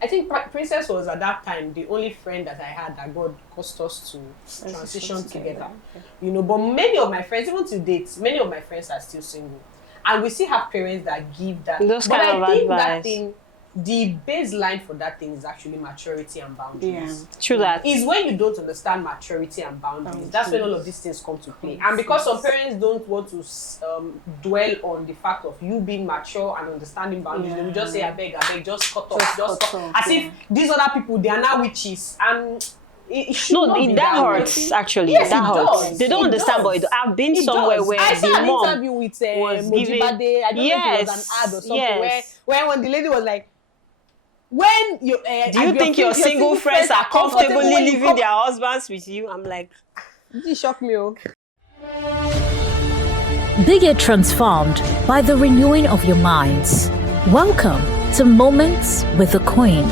I think Princess was at that time the only friend that I had that God caused us to transition together. Okay. You know, but many of my friends, even to date, many of my friends are still single. And we still have parents that give that. But I think that thing, the baseline for that thing is actually maturity and boundaries. Yeah, true that. Is when you don't understand maturity and boundaries. That's when all of these things come to play. And because some parents don't want to dwell on the fact of you being mature and understanding boundaries, they will just say, I beg, just cut off, just cut off. As if these other people, they are now witches. And that hurts actually. Yes, that hurts. Does. They don't understand, but I've been somewhere where I saw the an mom interview with Mojibade. I don't know if it was an ad or something where when the lady was like, when you do you think your single friends are comfortably leaving their husbands with you? I'm like, it shocked me. They get transformed by the renewing of your minds. Welcome to Moments with the Queen.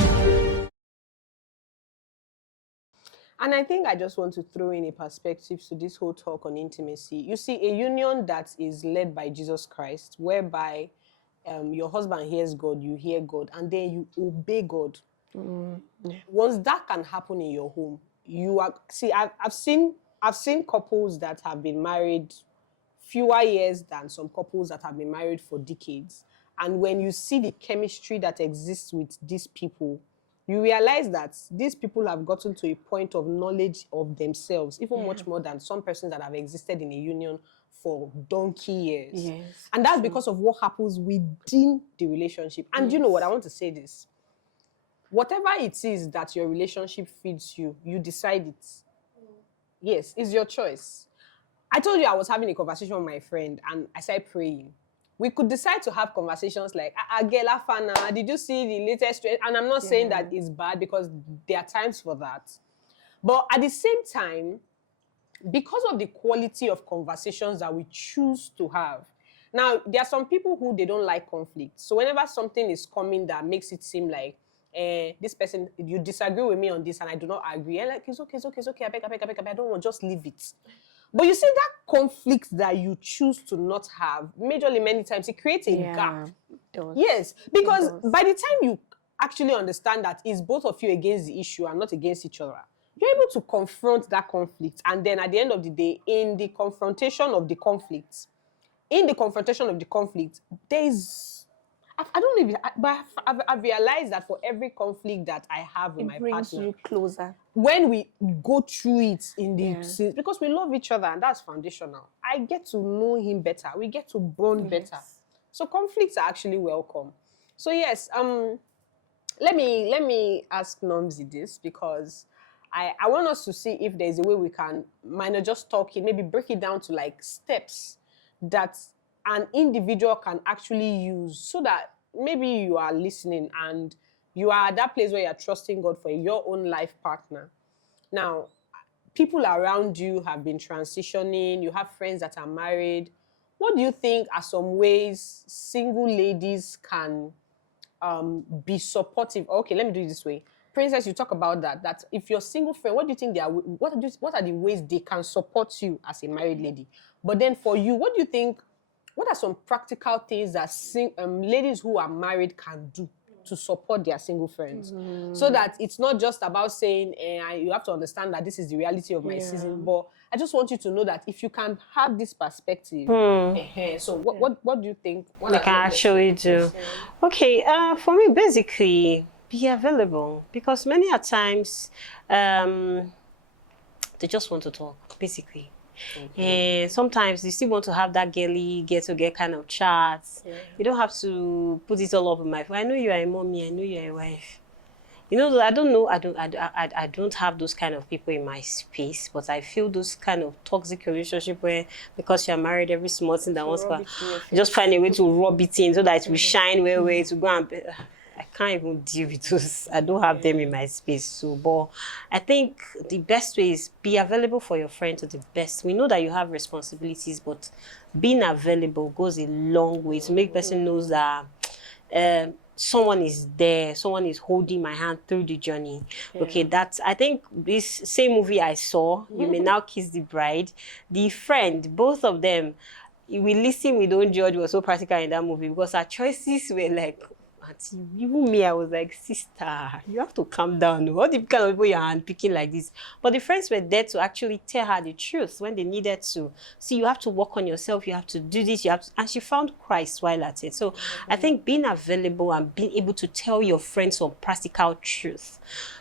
And I think I just want to throw in a perspective to this whole talk on intimacy. You see, a union that is led by Jesus Christ, whereby your husband hears God, you hear God, and then you obey God. Once that can happen in your home, you are I've seen couples that have been married fewer years than some couples that have been married for decades. And when you see the chemistry that exists with these people, you realize that these people have gotten to a point of knowledge of themselves, even much more than some persons that have existed in a union for donkey years. Yes, and that's because of what happens within the relationship. And you know what? I want to say this. Whatever it is that your relationship feeds you, you decide it. Yes, it's your choice. I told you I was having a conversation with my friend and I started praying. We could decide to have conversations like, Agela Fana, did you see the latest trend? And I'm not saying that it's bad because there are times for that. But at the same time, because of the quality of conversations that we choose to have, now, there are some people who they don't like conflict. So whenever something is coming that makes it seem like, this person, you disagree with me on this and I do not agree. And like, it's okay. I beg, I don't want, just leave it. But you see that conflict that you choose to not have, majorly many times, it creates a gap. Yes, because by the time you actually understand that it's both of you against the issue and not against each other, you're able to confront that conflict. And then at the end of the day, in the confrontation of the conflict, there's, I don't know, but I've realized that for every conflict that I have with my partner, it brings you closer. When we go through it in the because we love each other and that's foundational. I get to know him better. We get to bond better. So conflicts are actually welcome. So yes, let me ask Nomzi this because I want us to see if there's a way we can minor just talk it, maybe break it down to like steps that an individual can actually use so that maybe you are listening and you are at that place where you're trusting God for your own life partner. Now, people around you have been transitioning, you have friends that are married. What do you think are some ways single ladies can be supportive? Okay, let me do it this way. Princess, you talk about that if you're single friend, what do you think they are? What are the ways they can support you as a married lady? But then for you, what do you think? What are some practical things that ladies who are married can do to support their single friends? So that it's not just about saying, you have to understand that this is the reality of my season, but I just want you to know that if you can have this perspective, so what do you think? They can actually do. Okay, for me, basically, be available. Because many a times, they just want to talk, basically. And sometimes you still want to have that girly get kind of chats. You don't have to put it all up in my phone. I know you are a mommy. I know you are a wife. You know, I don't have those kind of people in my space, but I feel those kind of toxic relationship where because you're married, every small thing that wants to just find a way to rub it in so that it will shine where to go and. I can't even deal with those. I don't have them in my space. So, but I think the best way is be available for your friend to the best. We know that you have responsibilities, but being available goes a long way to make person knows that someone is there, someone is holding my hand through the journey. Okay, I think this same movie I saw, You May Now Kiss the Bride, the friend, both of them, we listen, we don't judge, was so practical in that movie because our choices were like, auntie, even me, I was like, sister, you have to calm down. What the kind of people you're handpicking like this? But the friends were there to actually tell her the truth when they needed to. See, you have to work on yourself. You have to do this. You have to, and she found Christ while at it. So I think being available and being able to tell your friends some practical truth.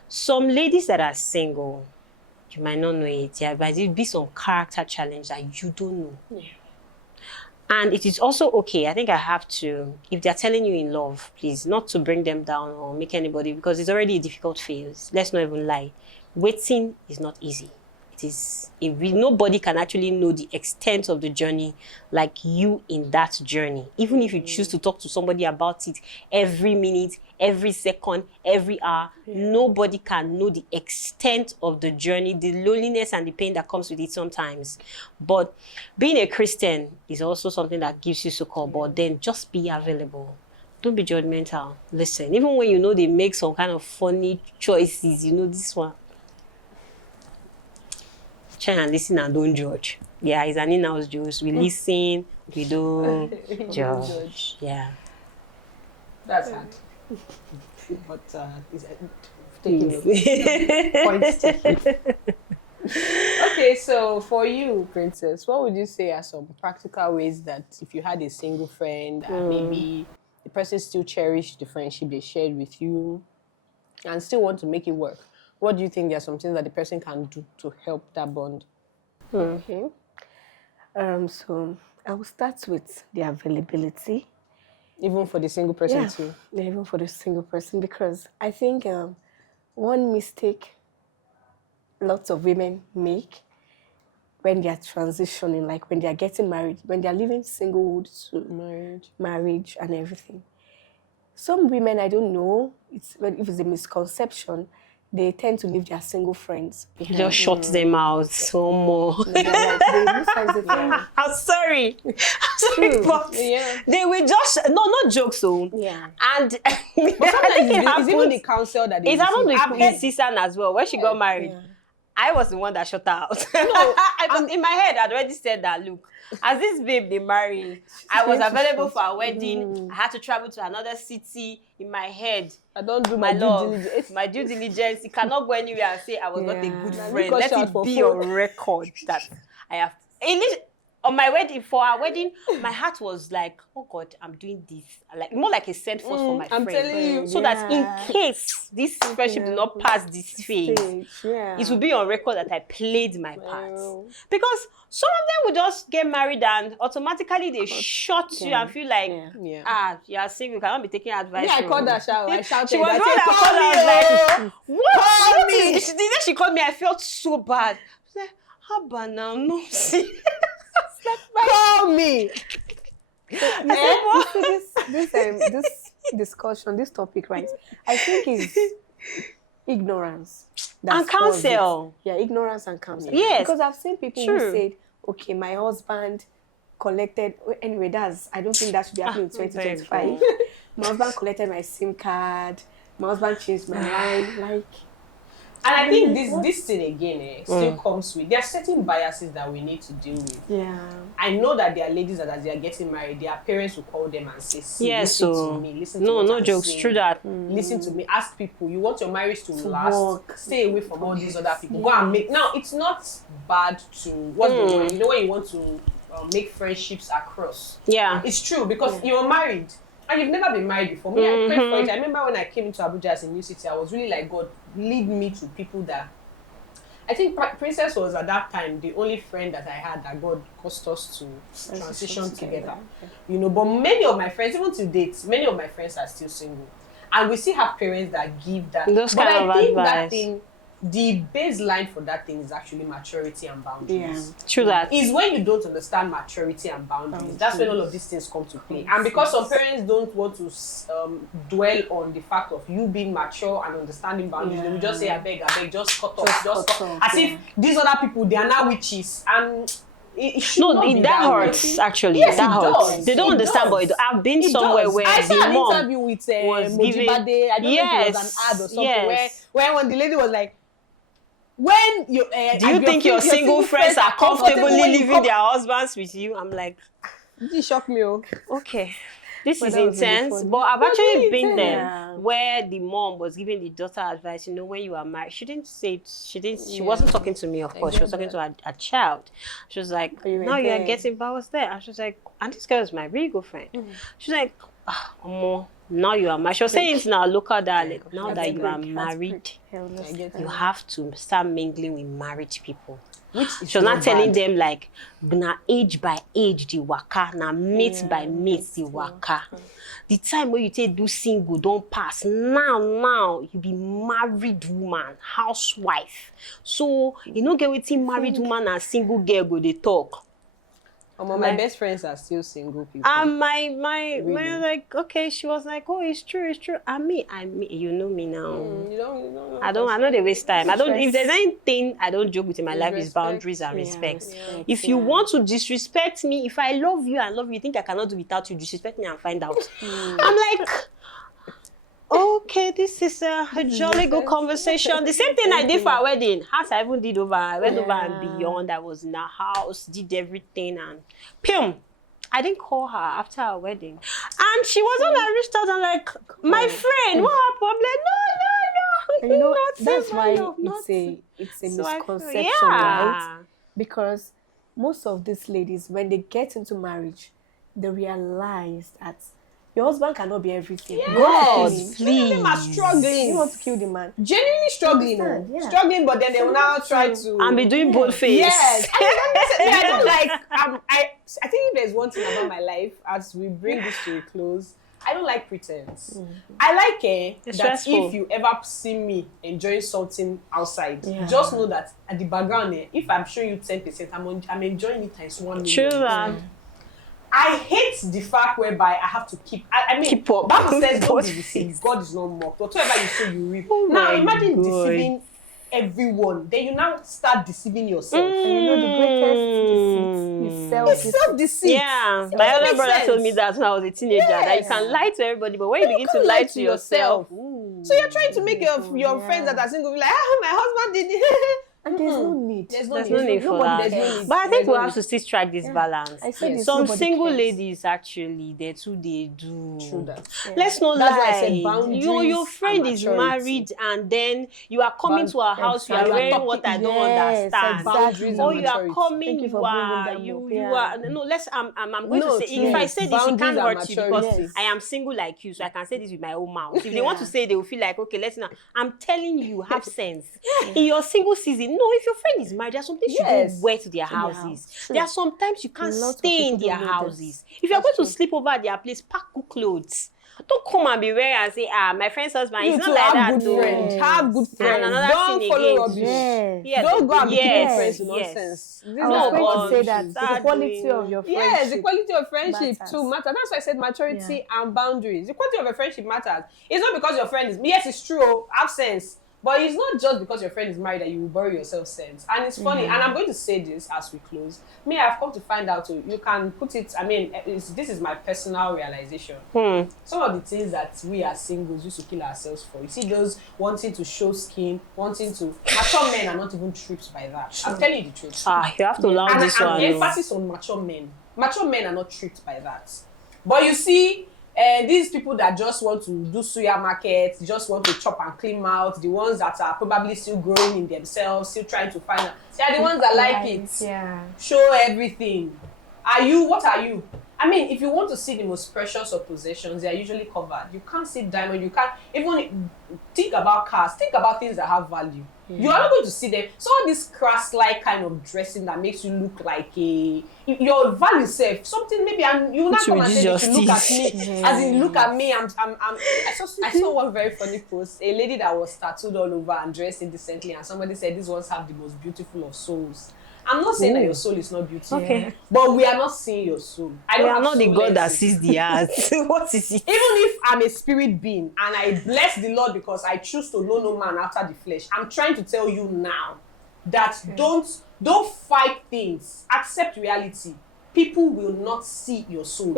Some ladies that are single, you might not know it, yeah, but it'll be some character challenge that you don't know. Yeah. And it is also okay. I think I have to, if they're telling you in love, please, not to bring them down or make anybody, because it's already a difficult phase. Let's not even lie. Waiting is not easy. It is, nobody can actually know the extent of the journey like you in that journey. Even if you choose to talk to somebody about it every minute, every second, every hour, nobody can know the extent of the journey, the loneliness and the pain that comes with it sometimes. But being a Christian is also something that gives you succor, but then just be available. Don't be judgmental. Listen, even when you know they make some kind of funny choices, you know, this one, try and listen and don't judge. Yeah, it's an in-house juice. We listen, we don't judge. Yeah. That's hard. But it's taking points taken. Okay, so for you, Princess, what would you say are some practical ways that if you had a single friend and maybe the person still cherished the friendship they shared with you and still want to make it work? What do you think there are some things that the person can do to help that bond? Okay. So I will start with the availability. Even for the single person too? Yeah, even for the single person, because I think one mistake lots of women make when they are transitioning, like when they are getting married, when they are leaving singlehood to marriage and everything. Some women, I don't know, if it's a misconception, they tend to leave their single friends behind. Just shut them out so more. I'm sorry. But they will just, not jokes, so. Yeah. And but sometimes it's even the counsel that they It happened with I've heard Sisan as well. When she got married, I was the one that shut her out. No, in my head, I'd already said that, look, as this babe they marry, I was available for a wedding. I had to travel to another city. In my head, I don't do my my love, due diligence. my due diligence. You cannot go anywhere and say I was not a good friend. Because Let shout it for be phone. on record that I have. On my wedding, for our wedding, my heart was like, oh God, I'm doing this. Like more like a sent forth for my I'm friend. telling you. So that in case this friendship did not pass this phase, it will be on record that I played my part. Because some of them would just get married and automatically they shut you and feel like, you are single, you cannot be taking advice. Yeah, I called her shout. I shouted. She was I the one said, that called her. I was like, what? Call me. The day she called me, I felt so bad. She said, how about now? No, see. Call me. This discussion, this topic, right? I think is ignorance. And counsel. Yeah, ignorance and counsel. Yes. Because I've seen people who said, okay, my husband collected, anyway, I don't think that should be happening in 2025. My husband collected my SIM card. My husband changed my line. Like, and I think this thing again still comes with, there are certain biases that we need to deal with. Yeah. I know that there are ladies that as they are getting married, their parents will call them and say, listen to me, listen to what no I'm jokes, saying. true that. Listen to me, ask people, you want your marriage to last, stay away from all these other people. Go and make, now it's not bad to, what's the word? You know when you want to make friendships across. Yeah. It's true because you're married. And you've never been married before. Me, I prayed for it. I remember when I came into Abuja as a new city, I was really like, God, lead me to people that... I think Princess was at that time the only friend that I had that God caused us to transition together. You know, but many of my friends, even to date, many of my friends are still single. And we still have parents that give that. Those but kind I of think advice. that thing, the baseline for that thing is actually maturity and boundaries. Yeah. True that. Is when you don't understand maturity and boundaries. That's when all of these things come to play. And because some parents don't want to dwell on the fact of you being mature and understanding boundaries, they will just say, I beg, just cut off, just cut off. As if these other people, they are now witches. And it should not be that way. hurts actually. Yes, that it hurts. does. They don't It understand, does. but I've been It somewhere does. where I the saw an mom interview with was giving. Mojibade. I don't know if it was an ad or something where the lady was like, when you do you think your single friends are comfortably leaving their husbands with you? I'm like, it shocked me. okay. this But is that was really intense. funny. But I've That's actually really been there intense. where the mom was giving the daughter advice. You know, when you are married, she didn't say it, she wasn't talking to me, of course. She was talking to a child. She was like, You were now you are there. getting, but I was there. And she was like, and this girl is my really good friend. She's like, Omo, now you are married. She was saying it in our local dialect. Now that you are married, you have to start mingling with married people. Which is She was not telling bad. them like, na age by age the waka, na mate by mate the waka. The time when you take do single don't pass. Now you be married woman, housewife. So you know get wetin married woman and single girl go they talk. My best friends are still single people. And my Really? like, okay, she was like, oh, it's true. I mean, you know me now. You don't know. I know they waste time. I don't, if there's anything I don't joke with in my life is respect. boundaries and respect. If you want to disrespect me, if I love you and love you think I cannot do without you, disrespect me and find out. I'm like, okay, this is a jolly good conversation. The same thing I did for our wedding. House I even did over. I went over and beyond. I was in a house, did everything, and pim. I didn't call her after our wedding. And she wasn't I reached out and like, my friend, what happened? I'm like, no. And you know, not that's say why my love, not it's a So I feel- misconception, yeah. right? Because most of these ladies, when they get into marriage, they realize that your husband cannot be everything. God, Some of them are please. struggling. You want to kill the man. Genuinely struggling. Understand, yeah. Struggling, but then they will now try to. And be doing bold face. Yes. I don't like. I think if there's one thing about my life, as we bring this to a close, I don't like pretense. I like that stressful. if you ever see me enjoying something outside, just know that at the background, if I'm showing you 10%, I'm enjoying it times 1 million. True that. I hate the fact whereby I have to keep. I mean, Keep up. Bible says don't Both be deceived. ways. God is not mocked. Whatever you sow, you reap. Oh Now my imagine God. deceiving everyone. Then you now start deceiving yourself. And you know the greatest deceit is self-deceit. It's self-deceit. Yeah, It my doesn't older make brother sense. told me that when I was a teenager, that you can lie to everybody, but when you begin to can't lie to yourself, So you're trying to make your friends that are single be like, my husband did it. And there's no need. There's there's no need for Nobody- that. there's no need. But I think There's we'll no have need. to still strike this balance. I said this, Some nobody single cares. ladies actually, they do. True that. Let's not That's why I lie. said boundaries Your friend and is maturity. married and then you are coming to our house, you are Exactly. wearing what I don't understand. Boundaries Or and you are maturity. coming, Thank you you for bringing are, them you up, you yeah. are, no, I'm going No, to say, true. if I say this, it Boundaries can't and hurt you because maturity. I am single like you, so I can say this with my own mouth. If they want to say, they will feel like, okay, let's know. I'm telling you, have sense. In your single season, no, if your friend is married, there's something you Yes. go wear to their houses. house. There are sometimes you can't Lots of stay in people their don't know this. houses. If you're going to sleep over at their place, pack good clothes. Don't come and be wearing and say, my friend's husband. It's You not too, like have that. good though. friends. Have good friends. another Don't thing follow again. rubbish. Yes. Yeah, Don't go and be yes, giving friends to yes. nonsense. This I is was No, going but to say that the start quality doing- of your friendship. Yes, the quality of friendship matters. too matters. That's why I said maturity and boundaries. The quality of a friendship matters. It's not because your friend is. Yes, it's true. Have sense. But it's not just because your friend is married that you will bury yourself sense. And it's funny, and I'm going to say this as we close. Me, I've come to find out too. You can put it, this is my personal realization. Some of the things that we as singles used to kill ourselves for. You see those wanting to show skin, wanting to... Mature men are not even tripped by that. I'm telling you the truth. You have to learn And this one. emphasis on mature men. Mature men are not tricked by that. But you see, these people that just want to do suya markets, just want to chop and clean mouth, the ones that are probably still growing in themselves, still trying to find out. They are the ones that like it. Yeah. Show everything. What are you? I mean, if you want to see the most precious of possessions, they are usually covered. You can't see diamond. You can't even think about cars. Think about things that have value. You are not going to see them. So all this crass-like kind of dressing that makes you look like your value self, something maybe, and you will not come and say, you should look at me. As in, look at me. I saw one very funny post. A lady that was tattooed all over and dressed indecently, and somebody said these ones have the most beautiful of souls. I'm not saying that your soul is not beautiful. Okay. But we are not seeing your soul. We are not the soul God that lenses. sees the heart. What is it? Even if I'm a spirit being and I bless the Lord because I choose to know no man after the flesh, I'm trying to tell you now that don't fight things. Accept reality. People will not see your soul.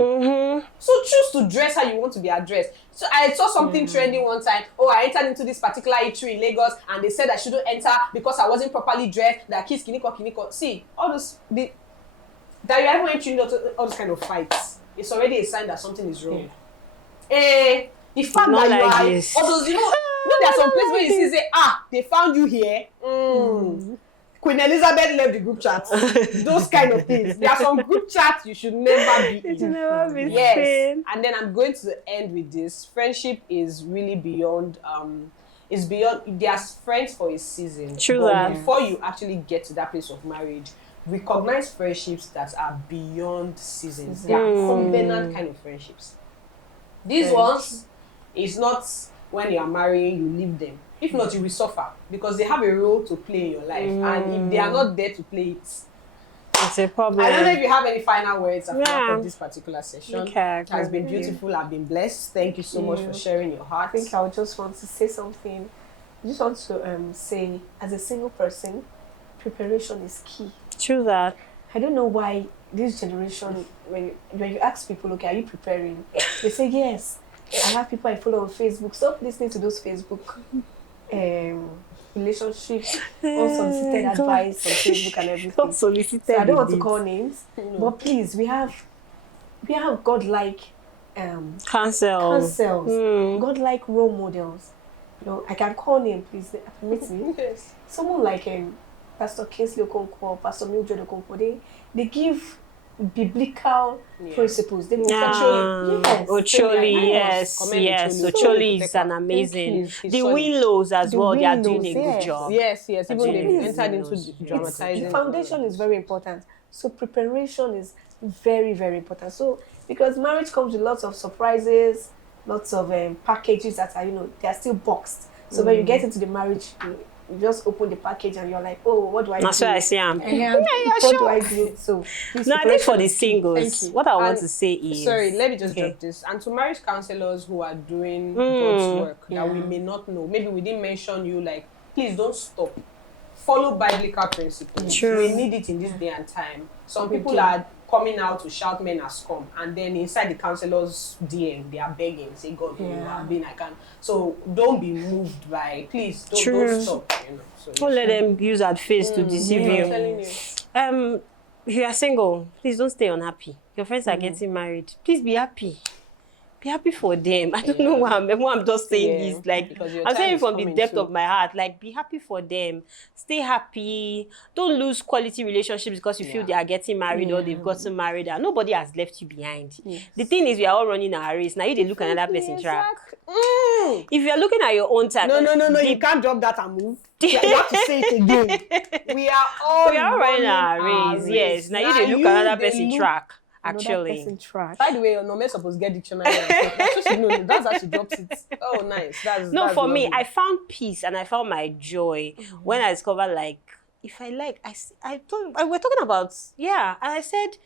So choose to dress how you want to be addressed. So I saw something trending one time. Oh, I entered into this particular eatery in Lagos and they said I shouldn't enter because I wasn't properly dressed. That kids kiniko. See, all those that you are even entering into all those kind of fights. It's already a sign that something is wrong. The fact Not that you like are this. all those, there are some places where you see say, they found you here. Queen Elizabeth left the group chat. Those kind of things. There are some group chats you should never be It in. will never be Yes. seen. And then I'm going to end with this. Friendship is really beyond it's beyond, there's friends for a season. True but that. before you actually get to that place of marriage, recognize friendships that are beyond seasons. They are covenant kind of friendships. These ones, it's not when you are marrying, you leave them. If not, you will suffer because they have a role to play in your life. And if they are not there to play it, it's a problem. I don't know if you have any final words after Yeah. this particular session. Okay, It has been beautiful. I've been blessed. Thank you so much for sharing your heart. I think I would just want to say something. I just want to say, as a single person, preparation is key. True that. I don't know why this generation, when you ask people, okay, are you preparing? They say yes. I have people I follow on Facebook. Stop listening to those Facebook relationship, unsolicited advice on Facebook and everything. Unsolicited. So I don't want to call names, but please, we have godlike counsels, godlike role models. I can call name, please. Permit me. Yes. Someone like Pastor Kingsley Okonkwo, Pastor Mildred Okonkwo, they give biblical principles. They Ocholi, yes. Ocholi is an amazing. The Willows as well, they are doing a good job. Yes. Even they've entered into dramatizing. The foundation is very important. So preparation is very, very important. So because marriage comes with lots of surprises, lots of packages that are, they are still boxed. So when you get into the marriage, you just open the package and you're like, oh, what do I do? That's what I say. What do I do? So no, I think for the singles, what I want to say is... Sorry, let me just drop this. And to marriage counselors who are doing God's work that we may not know, maybe we didn't mention you, like, please don't stop. Follow biblical principles. True. We need it in this day and time. Some people are coming out to shout men as scum, and then inside the counselor's DM, they are begging, say, God, you have been, I can. So don't be moved by, please, don't stop. So don't let them use that face to deceive you. I'm telling you. If you are single, please don't stay unhappy. Your friends are getting married. Please be happy. Be happy for them. I don't know why I'm just saying this. Like, I'm saying it from the depth of my heart. Like, be happy for them. Stay happy. Don't lose quality relationships because you feel they are getting married or they've gotten married and nobody has left you behind. The thing is, we are all running our race. Now you look at another person track. If you're looking at your own time. No, you can't drop that and move. You have to say it again. We are all running our race. Yes. Now you look at another person track. Actually, by the way, your normal supposed to get dictionary. That's how she drops it. Oh, nice. That's for lovely. me, I found peace and I found my joy when I discovered, like, if I like, we're talking about, and I said,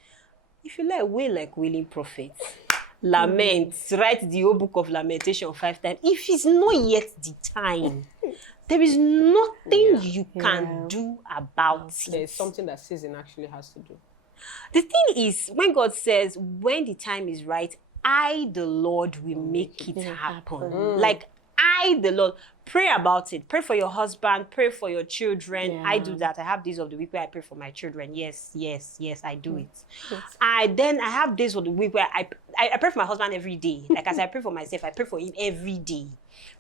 if you like, we like willing prophets. Lament, write the whole book of lamentation 5 times. If it's not yet the time, there is nothing you can do about it. There's something that season actually has to do. The thing is, when God says, when the time is right, I, the Lord, will make it happen. Like, I, the Lord, pray about it. Pray for your husband. Pray for your children. I do that. I have days of the week where I pray for my children. Yes, I do it. I have days of the week where I pray for my husband every day. Like, as I pray for myself, I pray for him every day.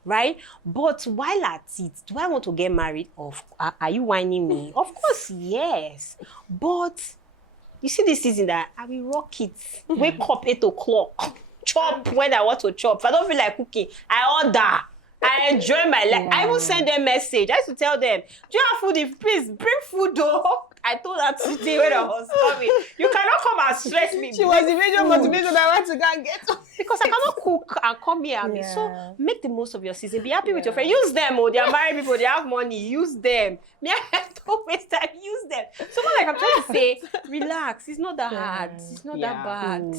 Right? But while at it, do I want to get married? Are you whining me? Of course, yes. But... you see this season that I will rock it. Wake up 8 o'clock. Chop when I want to chop. If I don't feel like cooking, I order. I enjoy my life. I even send them message. I used to tell them, do you have food? Please bring food though. I told her today when I was coming, you cannot come and stress me. She was the major motivation I want to go and get. Because I cannot cook and come here and be. So make the most of your season. Be happy with your friends. Use them. They are married people. They have money. Use them. Don't waste time. Use them. So like I'm trying to say, relax. It's not that hard. It's not that bad.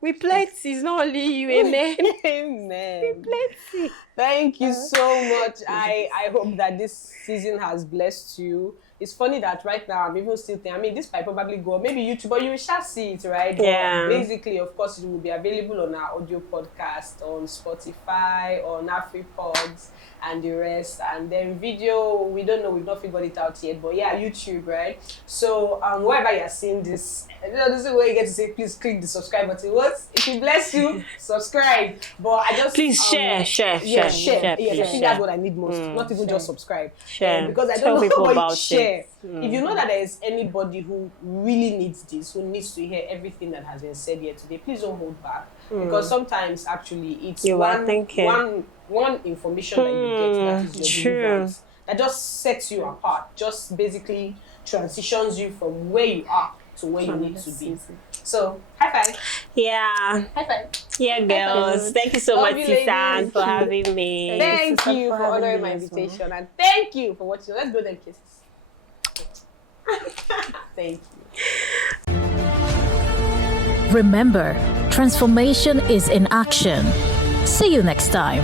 We plenty. It's not only you. Amen. Amen. We plenty. Thank you so much. I hope that this season has blessed you. It's funny that right now I'm even still thinking, this might probably go, maybe YouTube, but you shall see it, right? Yeah. But basically, of course, it will be available on our audio podcast, on Spotify, on AfriPods. and the rest. And then video, we don't know, we've not figured it out yet, but yeah, YouTube, right? So wherever you're seeing this, this is where you get to say, please click the subscribe button. What? If it bless you, subscribe. But I just Please share. Yeah, share. Please I think that's what I need most. Not even just subscribe. Because I Tell don't know people how about you share. it. If you know that there is anybody who really needs this, who needs to hear everything that has been said here today, please don't hold back. Because sometimes actually it's one information that you get that is your deliverance that just sets you apart, just basically transitions you from where you are to where you need to be. So, high five. Yeah. High five. Yeah, girls. Thank you so much, Tisan, for having me. Thank you for honoring my invitation, and thank you for watching. Let's go then kisses. Thank you. Remember, transformation is in action. See you next time.